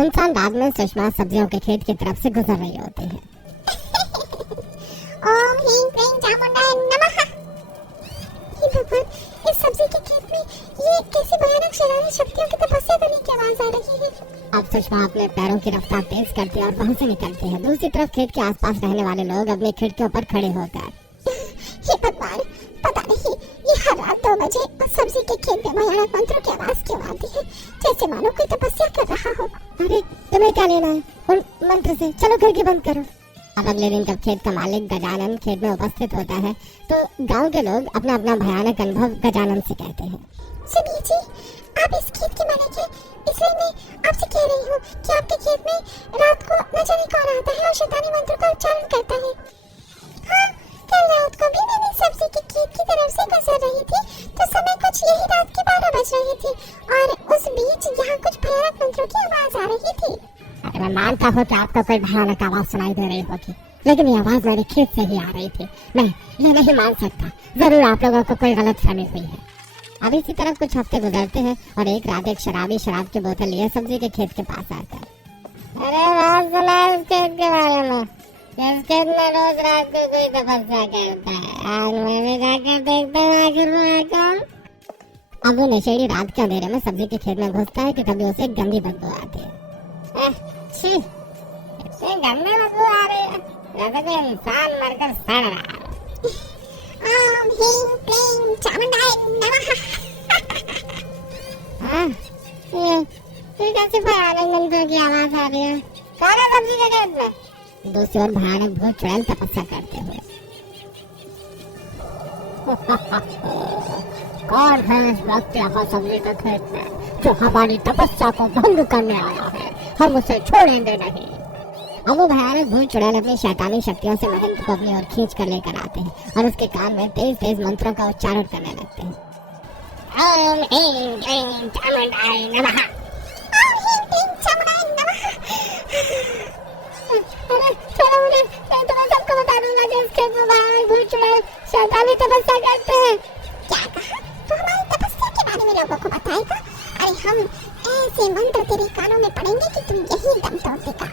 सुनसान रात में सुषमा सब्जियों के खेत की तरफ से गुजर रही होती है। ओम ह्रीं क्लीं चामुंडाय नमः। हे भगवान, इस सब्जी के खेत में ये कैसी भयानक शैतानी शक्तियों की तपस्या करने की आवाज आ रही है। अब सुषमा अपने पैरों की रफ्तार तेज करती है और वहां से निकलती है। दूसरी तरफ खेत के आसपास रहने वाले लोग अपनी खिड़कियों पर खड़े होकर, हे भगवान, पता नहीं ये हर रात 2 बजे सब्जी के खेत में भयानक मंत्रों की आवाज क्यों आती है, जैसे मानो कोई तपस्या कर रहा हो। अरे तुम्हें क्या लेना है उन मंत्र से, चलो खिड़की बंद करो। अब अगले दिन जब खेत का मालिक गजानन खेत में उपस्थित होता है तो गांव के लोग अपना अपना भयानक अनुभव गजानन से कहते हैं। सुनिए जी, आप इस खेत के मालिक हैं, इसलिए मैं आपसे कह रही हूँ कि आपके खेत में रात को न जाने कौन आता है और शैतानी मंत्र का उच्चारण करता है। हाँ, कल रात को भी मैंने सब्जी के खेत की तरफ से गुजर रही थी तो समय कुछ यही रात के 12 बज रही थी और उस बीच यहाँ कुछ भयानक मंत्रों की आवाज आ रही थी। मैं मानता हूँ कि आपको कोई भयानक आवाज सुनाई दे रही होगी, लेकिन ये आवाज मेरे खेत से ही आ रही थी। मैं ये नहीं मान सकता, जरूर आप लोगों को कोई गलतफहमी हुई है। अब इसी तरफ कुछ हफ्ते गुजरते हैं और एक रात एक शराबी शराब की बोतल लिए सब्जी के खेत के पास आता है। अरे बात सुना इस खेत के बारे में, इस खेत में रोज रात को कोई तपस्या करता है, आज मैं भी जाकर देखता हूँ आखिर वो है कौन। अब वो नशेड़ी रात के अंधेरे में सब्जी के खेत में घुसता है कि तभी उसे एक गंदी बदबू आती है। इतनी गंदी बदबू आ रही है जैसे कोई इंसान मरकर सड़ रहा है। ओम ह्रीं क्लीं चामुंडाय नमः। ये कैसी भयानक मंत्रों की आवाज आ रही है, कौन है सब्जी के खेत में? दूसरी ओर भयानक भूत चुड़ैल तपस्या करते हुए। कौन है इस वक्त यहाँ सब्जी के खेत में जो हमारी तपस्या को भंग करने आया है, हम उसे छोड़ेंगे नहीं। अब वो भयानक भूत चुड़ैल अपनी शैतानी शक्तियों से महेंद्र को अपनी ओर खींच कर लेकर आते हैं और उसके कान में तेज तेज मंत्रों का उच्चारण करने लगते हैं। ओम ह्रीं क्लीं चामुंडाय नमः। ओम ह्रीं क्लीं चामुंडाय नमः। अरे चलो मुझे, मैं तुम्हें सबको बता दूंगा कि इस खेत में भयानक भूत चुड़ैल शैतानी तपस्या करते हैं। क्या कहा? तो हमारी तपस्या के बारे में लोगों को बताएगा? अरे हम ऐसे मंत्र तेरे कानों में पड़ेंगे कि तुम यही दम तोड़ देगा।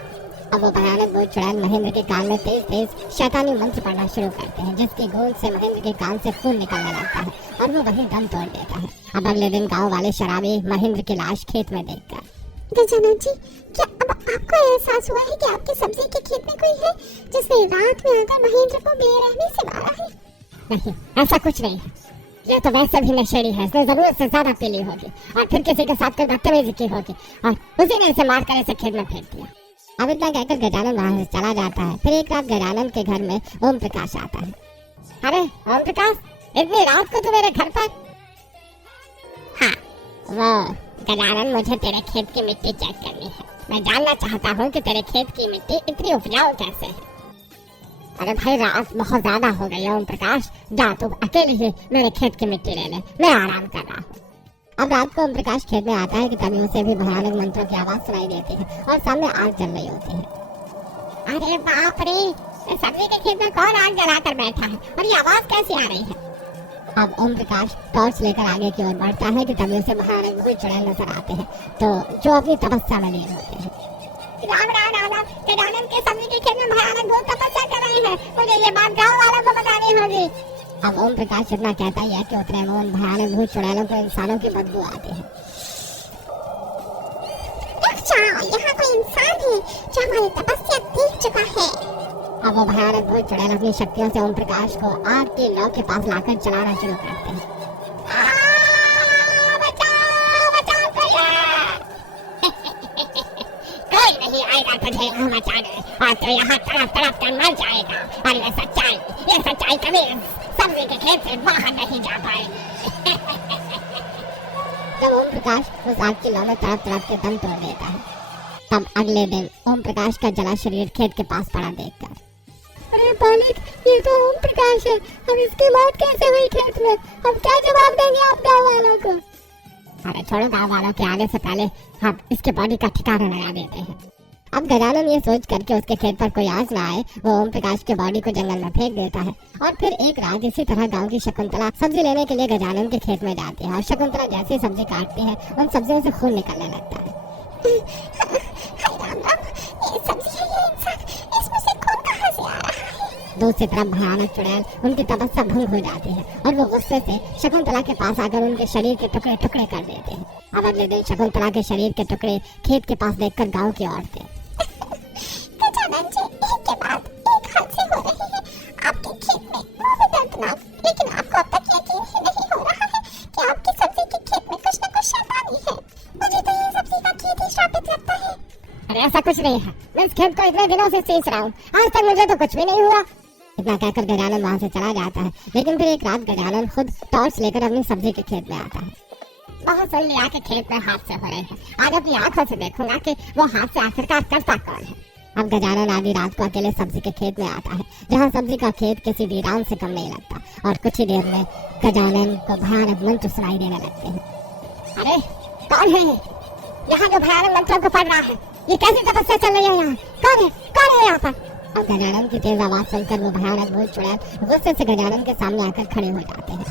अब वो भयानक भूत चुड़ैल महेंद्र के कान में तेज तेज शैतानी मंत्र पढ़ना शुरू करते हैं, जिसकी गूंज से महेंद्र के कान से खून निकलने लगता है और वो वहीं दम तोड़ देता है। अब अगले दिन गांव वाले शराबी महेंद्र की लाश खेत में देखकर, गजानन जी, क्या अब आपको एहसास हुआ है कि आपके सब्जी के खेत में कोई है जिसने रात में आकर महेंद्र को बेरहमी से मारा है? नहीं, ऐसा कुछ नहीं है। ये तो वैसे भी नशेड़ी है, इसने जरूर से ज्यादा पी ली होगी और फिर किसी के साथ कोई बदतमीजी की होगी और उसी ने इसे मारकर इसे खेत में फेंक दिया। अब इतना कहकर गजानन वहां से चला जाता है। फिर एक रात गजानन के घर में ओम प्रकाश आता है। अरे ओम प्रकाश, इतनी रात को तू मेरे घर पर? हाँ, वो गजानन, मुझे तेरे खेत की मिट्टी चेक करनी है। मैं जानना चाहता हूँ कि तेरे खेत की मिट्टी इतनी उपजाऊ कैसे है। अरे भाई, रात बहुत ज्यादा हो गई है ओम प्रकाश, जा तू अकेले ही मेरे खेत की मिट्टी ले ले, मैं आराम कर रहा हूँ। अब रात को ओम प्रकाश खेत में आता है कि तभी उसे भी भयानक मंत्रों की आवाज सुनाई देती है और सामने आग जल रही होती है। अरे बाप रे, सब्जी के खेत में कौन आग जलाकर बैठा है और ये आवाज कैसी आ रही है? अब ओम प्रकाश टॉर्च लेकर आगे की ओर बढ़ता है कि तभी उसे भयानक भूत चुड़ैल नजर आते हैं तो जो अपनी तपस्या में लीन होते हैं। राम राम राम राम, गजानन के सब्जी के खेत में भयानक भूत तपस्या कर रहे हैं, मुझे ये बात गाँव वालों को बतानी होगी। अब ओम प्रकाश इतना कहता ही है कि उतने में उन भयानक भूत चुड़ैलों को इंसानों की बदबू आती है। अच्छा, यहाँ कोई इंसान है जो हमारी तपस्या देख चुका है। अब वो भयानक भूत चुड़ैल अपनी शक्तियों से ओम प्रकाश को आग की लौ के पास लाकर चलाना शुरू करते हैं। बचाओ बचाओ कोई नहीं आएगा तुझे यहाँ बचाने और तू यहाँ तड़प तड़प कर मर जाएगा। और ये सच्चाई कभी सब्जी के खेत से बाहर नहीं जा पाएगी। जब ओम प्रकाश उस आग की लौ में तड़प तड़प के दम तोड़ देता है तब अगले दिन ओम प्रकाश का जला शरीर खेत के पास पड़ा देखकर, अरे मालिक, ये तो ओम प्रकाश है, अब इसकी मौत कैसे हुई खेत में? अब क्या जवाब देंगे आप गाँव वालों को? अरे छोड़ो गाँव वालों के आने से पहले हम इसके बॉडी का ठिकाना लगा देते हैं। अब गजानन ये सोच करके उसके खेत पर कोई आस ना आए, वो ओम प्रकाश के बॉडी को जंगल में फेंक देता है। और फिर एक रात इसी तरह गांव की शकुंतला सब्जी लेने के लिए गजानन के खेत में जाती है और शकुंतला जैसे सब्जी काटती है उन सब्जियों से खून निकलने लगता है। दूसरी तरफ भयानक चुड़ैल उनकी तपस्या भंग हो जाती है और वो गुस्से से शकुंतला के पास आकर उनके शरीर के टुकड़े टुकड़े कर देते हैं। अब अगले दिन शकुंतला के शरीर के टुकड़े खेत के पास देखकर गांव की ओर थे। गजानन जी, एक के बाद एक हादसे हो रहे हैं आपके खेत में, वो भी दर्दनाक, लेकिन आपको अब तक यकीन ही नहीं हो रहा है कि आपकी सब्जी के खेत में कुछ न कुछ शैतानी है। मुझे तो ये सब्जी का खेत ही श्रापित लगता है। अरे ऐसा कुछ नहीं है, मैं इस खेत को इतने दिनों से सींच रहा हूँ, आज तक मुझे तो कुछ भी नहीं हुआ। इतना कहकर गजानन वहाँ से चला जाता है। लेकिन फिर एक रात गजानन खुद टॉर्च लेकर अपनी सब्जी के खेत में आता है। बहुत सुन लिया कि खेत में हादसे हो रहे हैं, आज अपनी आंखों से देखूंगा कि वो हादसे आखिरकार करता कौन है। अब गजानन आधी रात को अकेले सब्जी के खेत में आता है, जहाँ सब्जी का खेत किसी वीरान से कम नहीं लगता। और कुछ ही देर में गजानन को भयानक मंत्र सुनाई देने लगते हैं। अरे कौन है यहाँ जो भयानक मंत्रों को पढ़ रहा है? ये कैसी तपस्या चल रही है यहाँ? कौन है यहाँ पर? अब गजानन की तेज आवाज सुनकर वो भयानक भूत चुड़ैल गुस्से से गजानन के सामने आकर खड़े हो जाते हैं।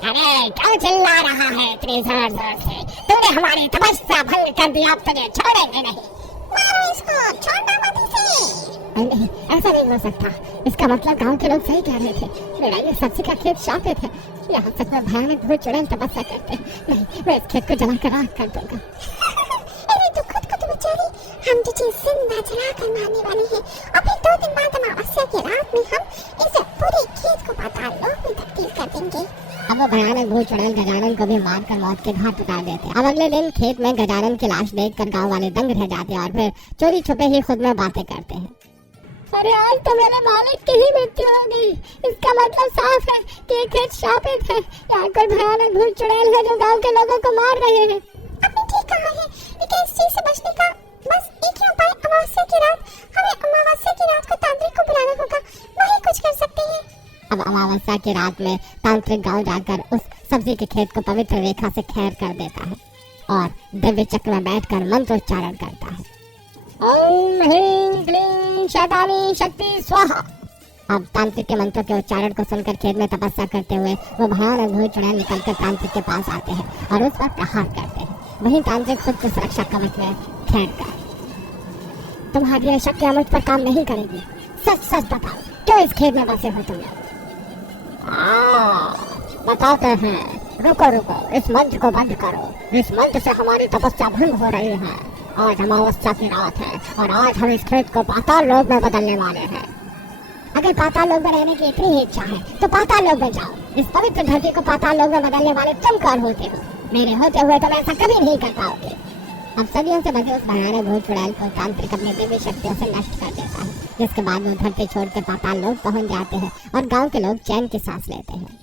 अरे क्यों चिल्ला रहा है इतनी जोर जोर से? तूने हमारी तपस्या भंग कर दी, अब तुझे छोड़ेंगे नहीं। मारो इसको, छोड़ना मत इसे। नहीं, ऐसा नहीं हो सकता। इसका मतलब गांव के लोग सही कह रहे थे, मेरा ये सब्जी का खेत शापित है। यहाँ सच में भयानक भूत चुड़ैल तपस्या करते हैं। नहीं, मैं इस खेत को जलाकर राख कर दूंगा। अरे तू खुद को तो बेचारी, हम तुझे जिंदा जला कर मारने वाले हैं। और फिर 2 दिन बाद अमावस्या की रात में हम इस पूरे खेत को पाताल लोक में तब्दील कर देंगे। अब वो भयानक भूत चुड़ैल गजानन को भी मारकर मौत के घाट उतार देते हैं। अब अगले दिन खेत में गजानन की लाश देखकर गांव वाले दंग रह जाते हैं और फिर चोरी छुपे ही खुद में बातें करते हैं। अरे आज तो मेरे मालिक की ही मृत्यु हो गई। इसका मतलब साफ है कि खेत शापित है। यहाँ कोई भयानक भूत चुड़ैल है जो गांव के लोगों को मार रहे हैं। आपने ठीक कहा है, लेकिन इस चीज से बचने का बस एक ही उपाय, अमावस्या की रात। हमें अमावस्या की रात को तांत्रिक को बुलाना होगा, वही कुछ कर सकते हैं। अब अमावस्या की रात में तांत्रिक गांव जाकर उस सब्जी के खेत को पवित्र रेखा से खैर कर देता है और दिव्य चक्र में बैठकर मंत्रोच्चारण करता है। ओम ह्रीं क्लीं शैतानी शक्ति स्वाहा। अब तांत्रिक के मंत्रों के उच्चारण को सुनकर खेत में तपस्या करते हुए वो भयानक भूत चुड़ैल निकलकर तांत्रिक के पास आते हैं और उस पर प्रहार करते हैं। वहीं तांत्रिक खुद को सुरक्षा कवच में खैर कर, तुम्हारी यह शक्तियां मुझ पर काम नहीं करेगी। सच सच बताओ, क्यों इस खेत में बसे हो तुम? बताते हैं, रुको रुको, इस मंत्र को बंद करो। इस मंत्र से हमारी तपस्या भंग हो रही है। आज अमावस्या की रात है और आज हम इस खेत को पाताल लोक में बदलने वाले हैं। अगर पाताल लोक में रहने की इतनी ही इच्छा है तो पाताल लोक में जाओ। इस पवित्र धरती को पाताल लोक में बदलने वाले तुम कौन होते हो? मेरे होते हुए तुम ऐसा कभी नहीं कर पाओगे। अब सदियों से बचे उस भयानक भूत चुड़ैल को तांत्रिक अपनी दिव्य शक्तियों से नष्ट कर देता है, जिसके बाद वो धरती छोड़कर पाताल लोक पहुंच जाते हैं और गांव के लोग चैन की सांस लेते हैं।